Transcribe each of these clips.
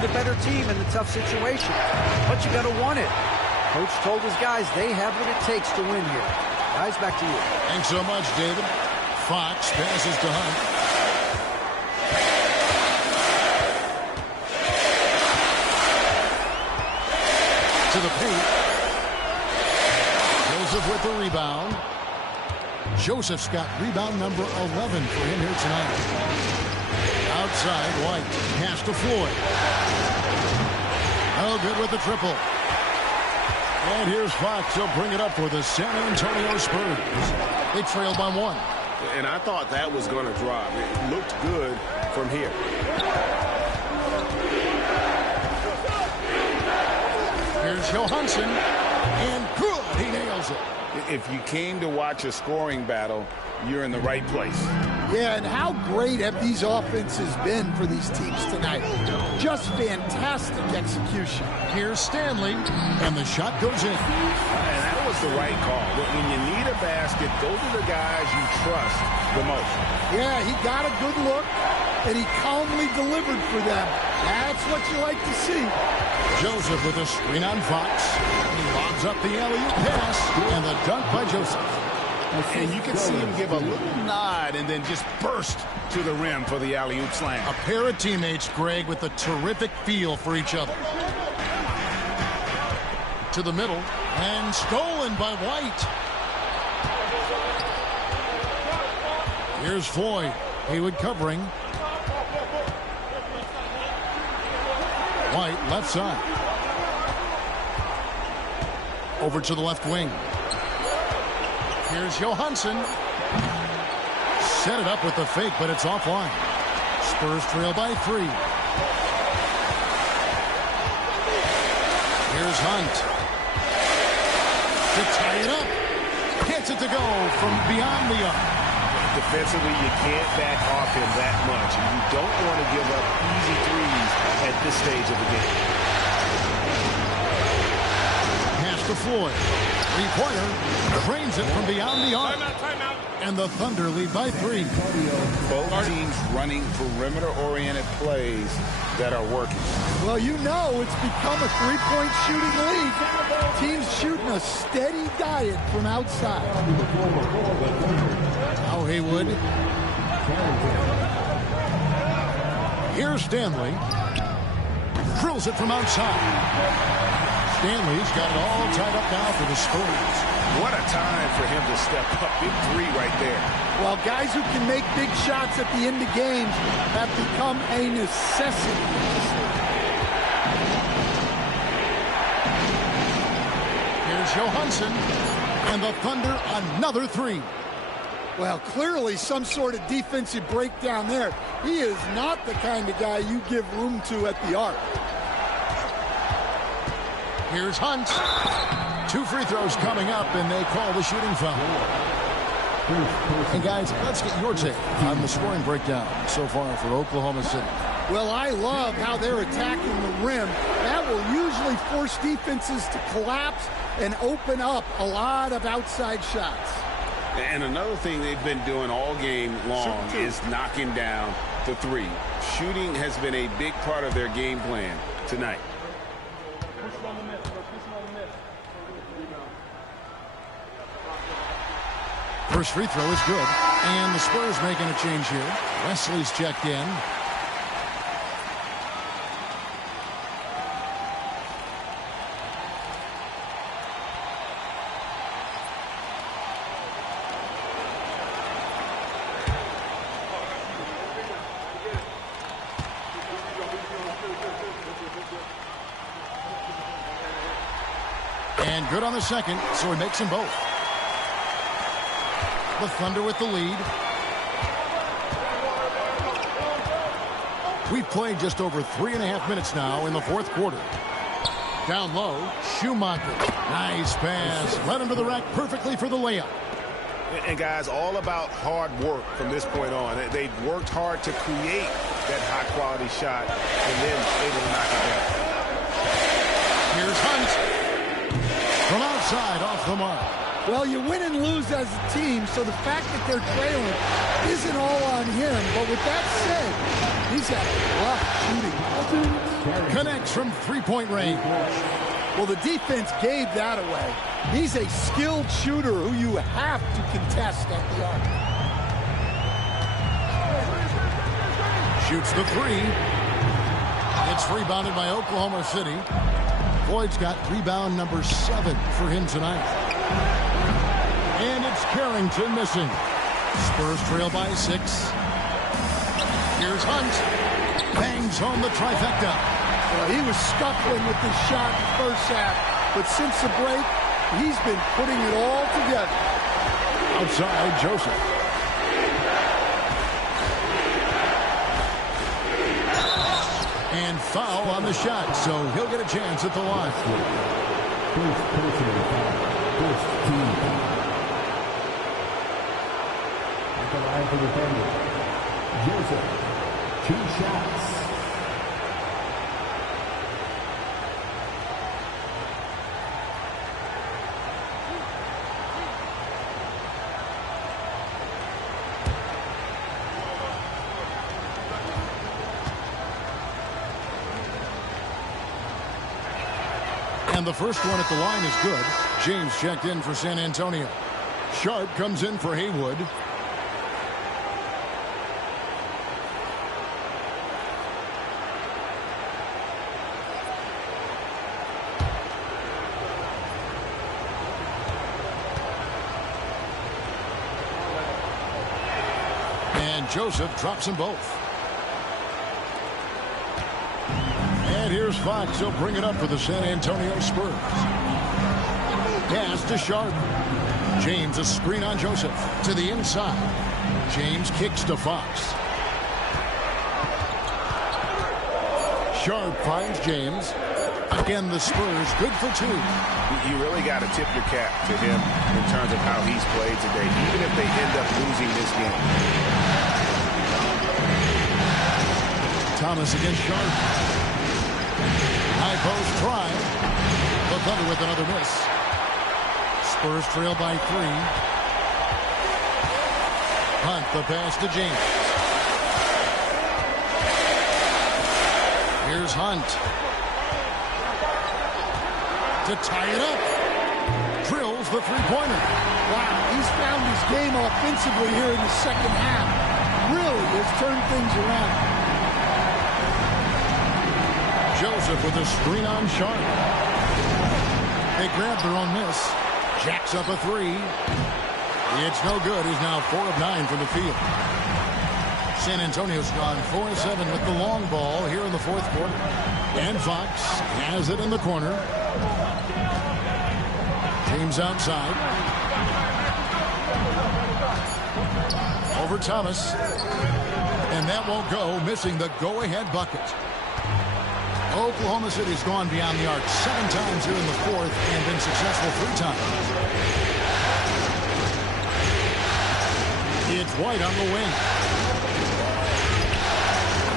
the better team in the tough situation. But you got to want it. Coach told his guys they have what it takes to win here. Guys, back to you. Thanks so much, David. Fox passes to Hunt. To the paint. Joseph with the rebound. Joseph's got rebound number 11 for him here tonight. Outside, White. Pass to Floyd. Oh, good with the triple. And here's Fox. He'll bring it up for the San Antonio Spurs. They trailed by 1. And I thought that was going to drop. It looked good from here. Here's Johansson. And good. He nails it. If you came to watch a scoring battle, you're in the right place. Yeah, and how great have these offenses been for these teams tonight? Just fantastic execution. Here's Stanley, and the shot goes in. And that was the right call. When you need a basket, those are the guys you trust the most. Yeah, he got a good look, and he calmly delivered for them. That's what you like to see. Joseph with a screen on Fox. He lobs up the alley-oop pass, and the dunk by Joseph. And you can see him give a little nod and then just burst to the rim for the alley-oop slam. A pair of teammates, Greg, with a terrific feel for each other. To the middle, and stolen by White. Here's Floyd. Haywood covering. White, left side. Over to the left wing. Here's Johansson. Set it up with the fake, but it's offline. Spurs trail by 3. Here's Hunt. To tie it up. Gets it to go from beyond the arc. Defensively, you can't back off him that much. And you don't want to give up easy threes at this stage of the game. Pass to Floyd. Three-pointer. Drains it from beyond the arc. Timeout. And the Thunder lead by 3. Both teams running perimeter-oriented plays that are working. Well, you know it's become a three-point shooting league. Teams shooting a steady diet from outside. Now Haywood. Here's Stanley. Drills it from outside. Stanley's got it all tied up now for the Spurs. What a time for him to step up. Big 3 right there. Well, guys who can make big shots at the end of games have become a necessity. Here's Johansson. And the Thunder another 3. Well, clearly some sort of defensive breakdown there. He is not the kind of guy you give room to at the arc. Here's Hunt. 2 free throws coming up, and they call the shooting foul. And guys, let's get your take on the scoring breakdown so far for Oklahoma City. Well, I love how they're attacking the rim. That will usually force defenses to collapse and open up a lot of outside shots. And another thing they've been doing all game long is knocking down the 3. Shooting has been a big part of their game plan tonight. First free throw is good. And the Spurs making a change here. Wesley's checked in. And good on the second, so he makes them both. The Thunder with the lead. We've played just over 3.5 minutes now in the fourth quarter. Down low, Schumacher. Nice pass. Led him to the rack perfectly for the layup. And guys, all about hard work from this point on. They've worked hard to create that high-quality shot and then able to knock it down. Here's Hunt. From outside, off the mark. Well, you win and lose as a team, so the fact that they're trailing isn't all on him. But with that said, he's had a rough shooting. Connects from three-point range. Well, the defense gave that away. He's a skilled shooter who you have to contest at the arc. Shoots the three. It's rebounded by Oklahoma City. Floyd's got rebound number 7 for him tonight. And it's Carrington missing. Spurs trail by 6. Here's Hunt. Bangs home the trifecta. Well, he was scuffling with this shot in the first half, but since the break, he's been putting it all together. Outside, Joseph. And foul on the shot, so he'll get a chance at the line. First personal foul. First team foul. At the line for the Thunder, Joseph. 2 shots. And the first one at the line is good. James checked in for San Antonio. Sharp comes in for Haywood. And Joseph drops them both. And here's Fox. He'll bring it up for the San Antonio Spurs. Pass to Sharp. James, a screen on Joseph. To the inside. James kicks to Fox. Sharp finds James. Again, the Spurs good for 2. You really got to tip your cap to him in terms of how he's played today, even if they end up losing this game. Thomas against Sharp. High post try. The Thunder with another miss. Spurs trail by 3. Hunt the pass to James. Here's Hunt. To tie it up. Drills the three-pointer. Wow, he's found his game offensively here in the second half. Really has turned things around. Joseph with a screen on Sharp. They grab their own miss. Jacks up a 3. It's no good. He's now 4 of 9 from the field. San Antonio's gone 4-7 with the long ball here in the fourth quarter. And Fox has it in the corner. James outside. Over Thomas. And that won't go, missing the go-ahead bucket. Oklahoma City's gone beyond the arc 7 times here in the fourth and been successful 3 times. It's White on the wing.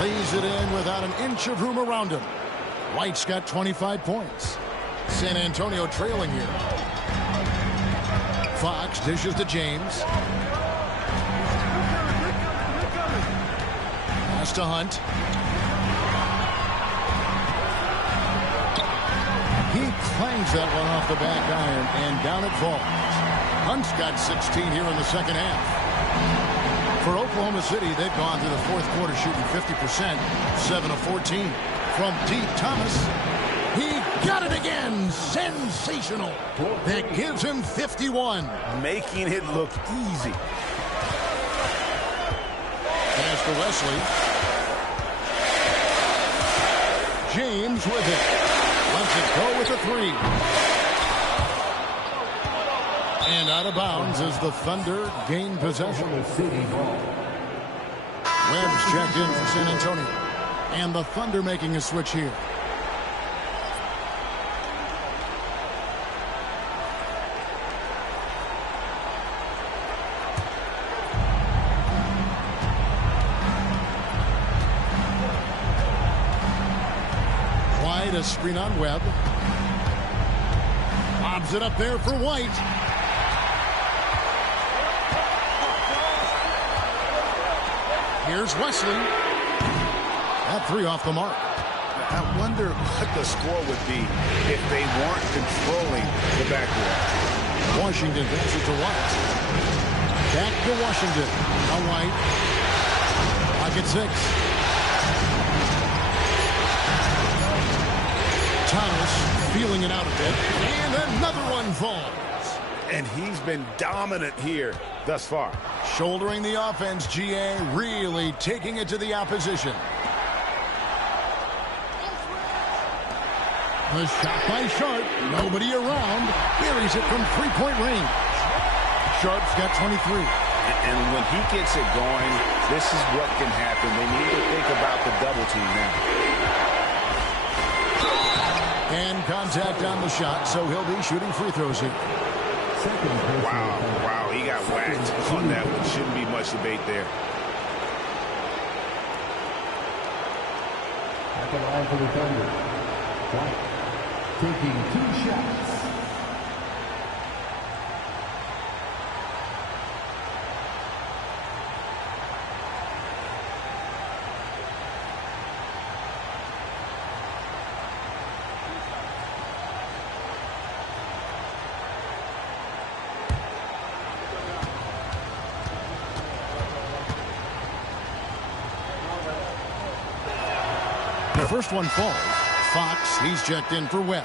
Lays it in without an inch of room around him. White's got 25 points. San Antonio trailing here. Fox dishes to James. Pass to Hunt. He clangs that one off the back iron, and down it falls. Hunt's got 16 here in the second half. For Oklahoma City, they've gone through the fourth quarter shooting 50%, 7 of 14. From deep, Thomas. He got it again. Sensational. That gives him 51. Making it look easy. Pass to Wesley. James with it. Lets it go with a 3. And out of bounds as the Thunder gain possession. Webb's checked in for San Antonio. And the Thunder making a switch here. White, a screen on Webb. Lobs it up there for White. Here's Wesley. That 3 off the mark. I wonder what the score would be if they weren't controlling the backboard. Washington passes to White. Back to Washington. Now White. Pocket 6. Thomas feeling it out a bit. And another one falls. And he's been dominant here thus far. Shouldering the offense, GA, really taking it to the opposition. The shot by Sharp. Nobody around. Buries it from three-point range. Sharp's got 23. And when he gets it going, this is what can happen. They need to think about the double team now. And contact on the shot, so he'll be shooting free throws here. Wow, he got whacked on that one. Shouldn't be much debate there. At the line for the Thunder, White taking 2 shots. The first one falls. Fox, he's checked in for Webb.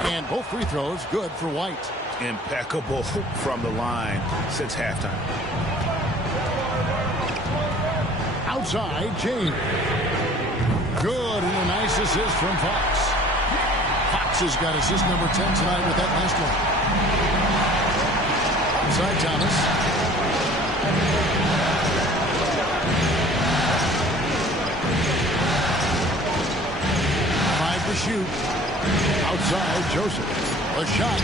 And both free throws good for White. Impeccable from the line since halftime. Outside, James. Good, and a nice assist from Fox. Fox has got assist number 10 tonight with that last one. Outside, Thomas. Five to shoot. Outside, Joseph. A shot.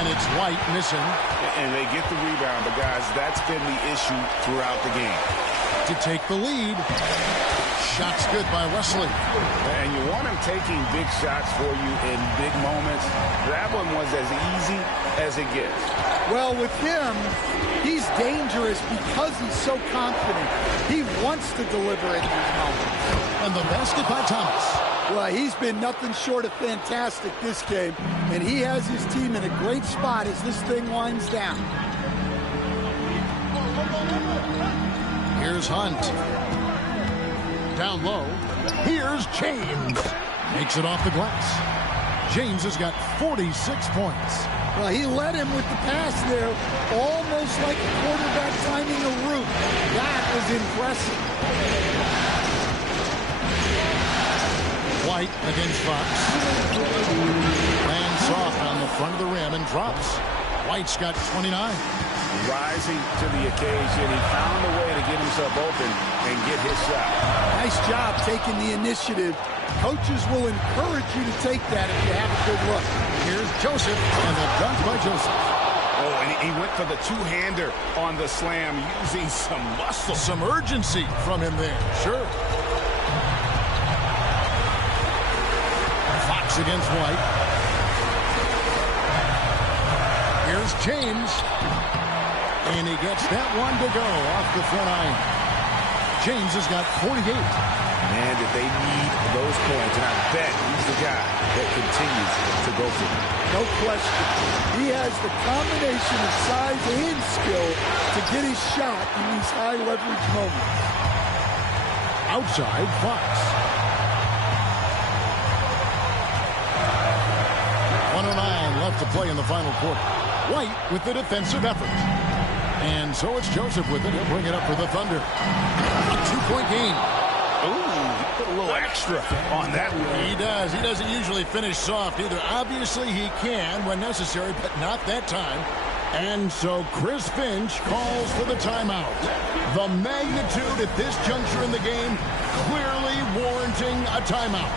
And it's White missing. And they get the rebound, but guys, that's been the issue throughout the game. To take the lead. Shots good by Wesley. And you want him taking big shots for you in big moments. That one was as easy as it gets. Well, with him, he's dangerous because he's so confident. He wants to deliver in these moments. And the basket by Thomas. Well, he's been nothing short of fantastic this game, and he has his team in a great spot as this thing winds down. Here's Hunt. Down low. Here's James. Makes it off the glass. James has got 46 points. Well, he led him with the pass there, almost like a quarterback timing a route. That was impressive. White against Fox. Lands soft on the front of the rim and drops. White's got 29. Rising to the occasion. He found a way to get himself open and get his shot. Nice job taking the initiative. Coaches will encourage you to take that if you have a good look. Here's Joseph, and the dunk by Joseph. Oh, and he went for the two-hander on the slam, using some muscle. Some urgency from him there. Sure. Fox against White. Here's James. And he gets that one to go off the front iron. James has got 48. Man, did they need those points. And I bet he's the guy that continues to go for them. No question. He has the combination of size and skill to get his shot in these high-leverage moments. Outside, Fox. 109 left to play in the final quarter. White with the defensive effort. And so it's Joseph with it. He'll bring it up for the Thunder. A 2-point game. Ooh, he put a little extra on that one. He does. He doesn't usually finish soft either. Obviously, he can when necessary, but not that time. And so Chris Finch calls for the timeout. The magnitude at this juncture in the game clearly warranting a timeout.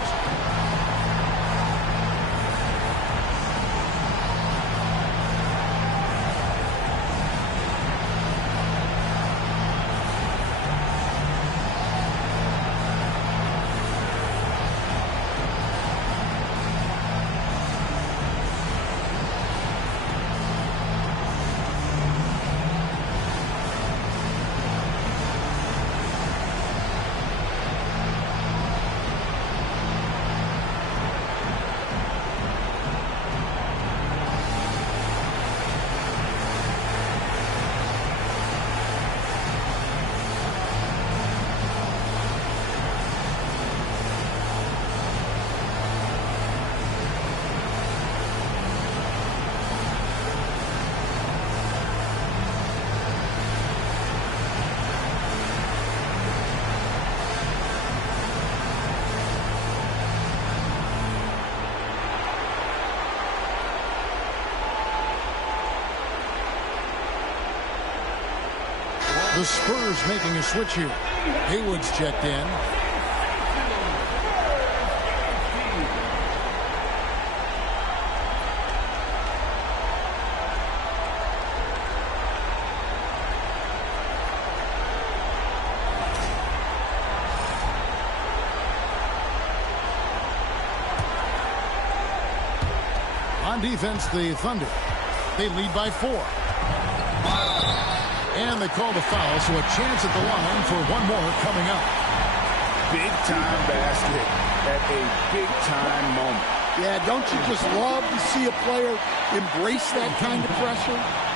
The Spurs making a switch here. Haywood's checked in. On defense, the Thunder. They lead by 4. And they call the foul, so a chance at the line for one more coming up. Big-time basket at a big-time moment. Yeah, don't you just love to see a player embrace that kind of pressure?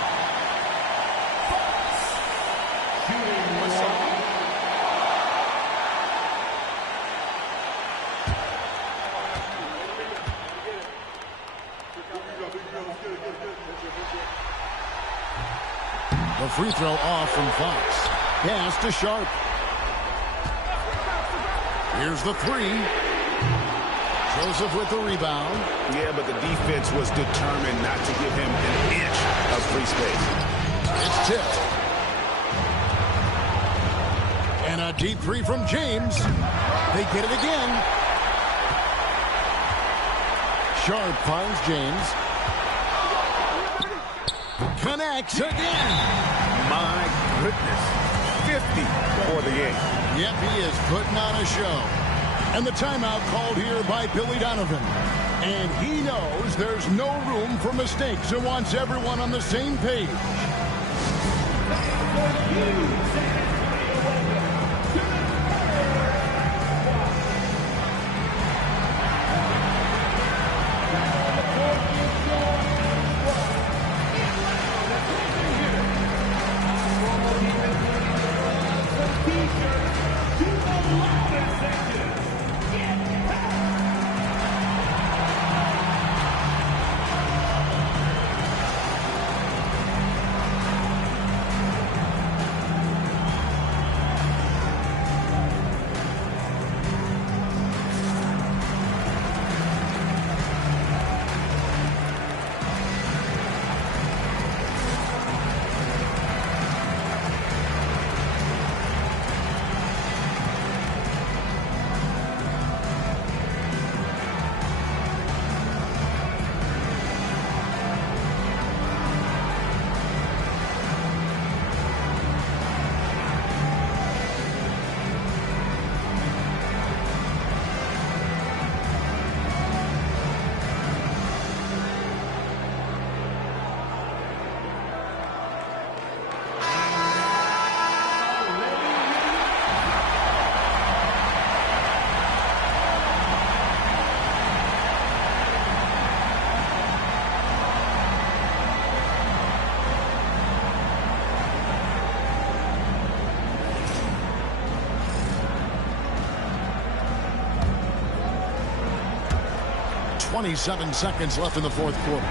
The free throw off from Fox. Pass to Sharp. Here's the 3. Joseph with the rebound. Yeah, but the defense was determined not to give him an inch of free space. It's tipped. And a deep 3 from James. They get it again. Sharp finds James. Connects again. My goodness. 50 for the game. Yep, he is putting on a show. And the timeout called here by Billy Donovan. And he knows there's no room for mistakes and wants everyone on the same page. .27 seconds left in the fourth quarter.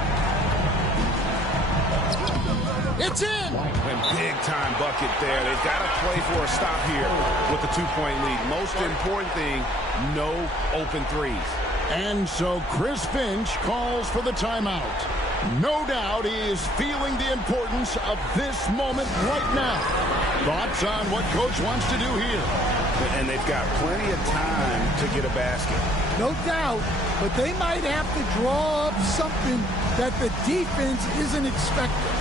It's in! And big-time bucket there. They've got to play for a stop here with the 2-point lead. Most important thing, no open threes. And so Chris Finch calls for the timeout. No doubt he is feeling the importance of this moment right now. Thoughts on what Coach wants to do here? And they've got plenty of time to get a basket. No doubt, but they might have to draw up something that the defense isn't expecting.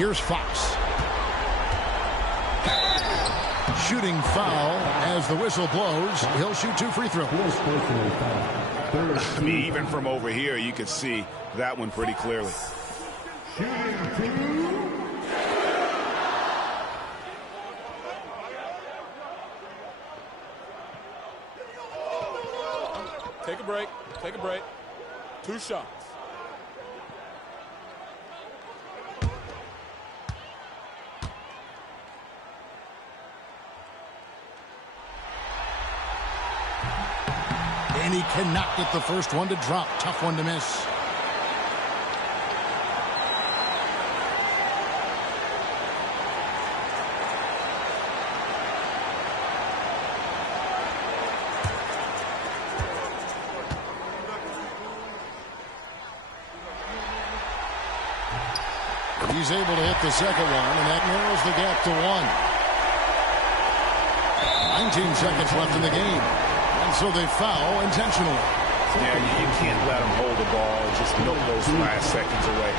Here's Fox. Shooting foul as the whistle blows. He'll shoot 2 free throws. I mean, even from over here, you could see that one pretty clearly. Take a break. Take a break. 2 shots. And he cannot get the first one to drop. Tough one to miss. He's able to hit the second one, and that narrows the gap to 1. 19 seconds left in the game. And so they foul intentionally. Yeah, you can't let them hold the ball and just milk those last seconds away.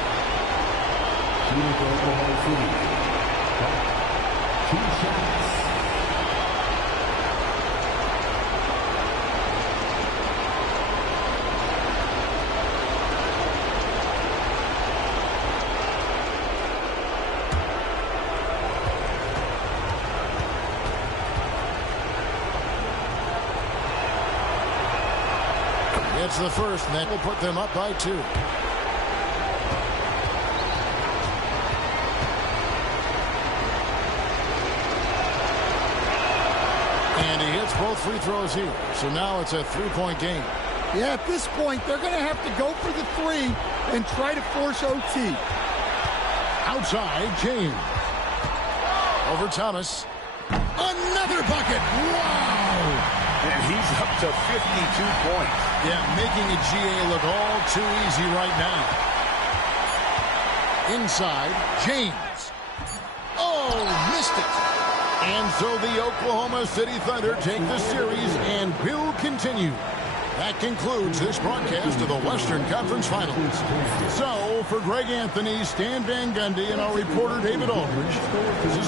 2 shots. It's the first, and that will put them up by 2. And he hits both free throws here. So now it's a 3-point game. Yeah, at this point, they're going to have to go for the 3 and try to force OT. Outside, James. Over Thomas. Another bucket. Wow! And he's up to 52 points. Yeah, making a GA look all too easy right now. Inside, James. Oh, missed it. And so the Oklahoma City Thunder take the series and will continue. That concludes this broadcast of the Western Conference Finals. So, for Greg Anthony, Stan Van Gundy, and our reporter David Aldridge, this is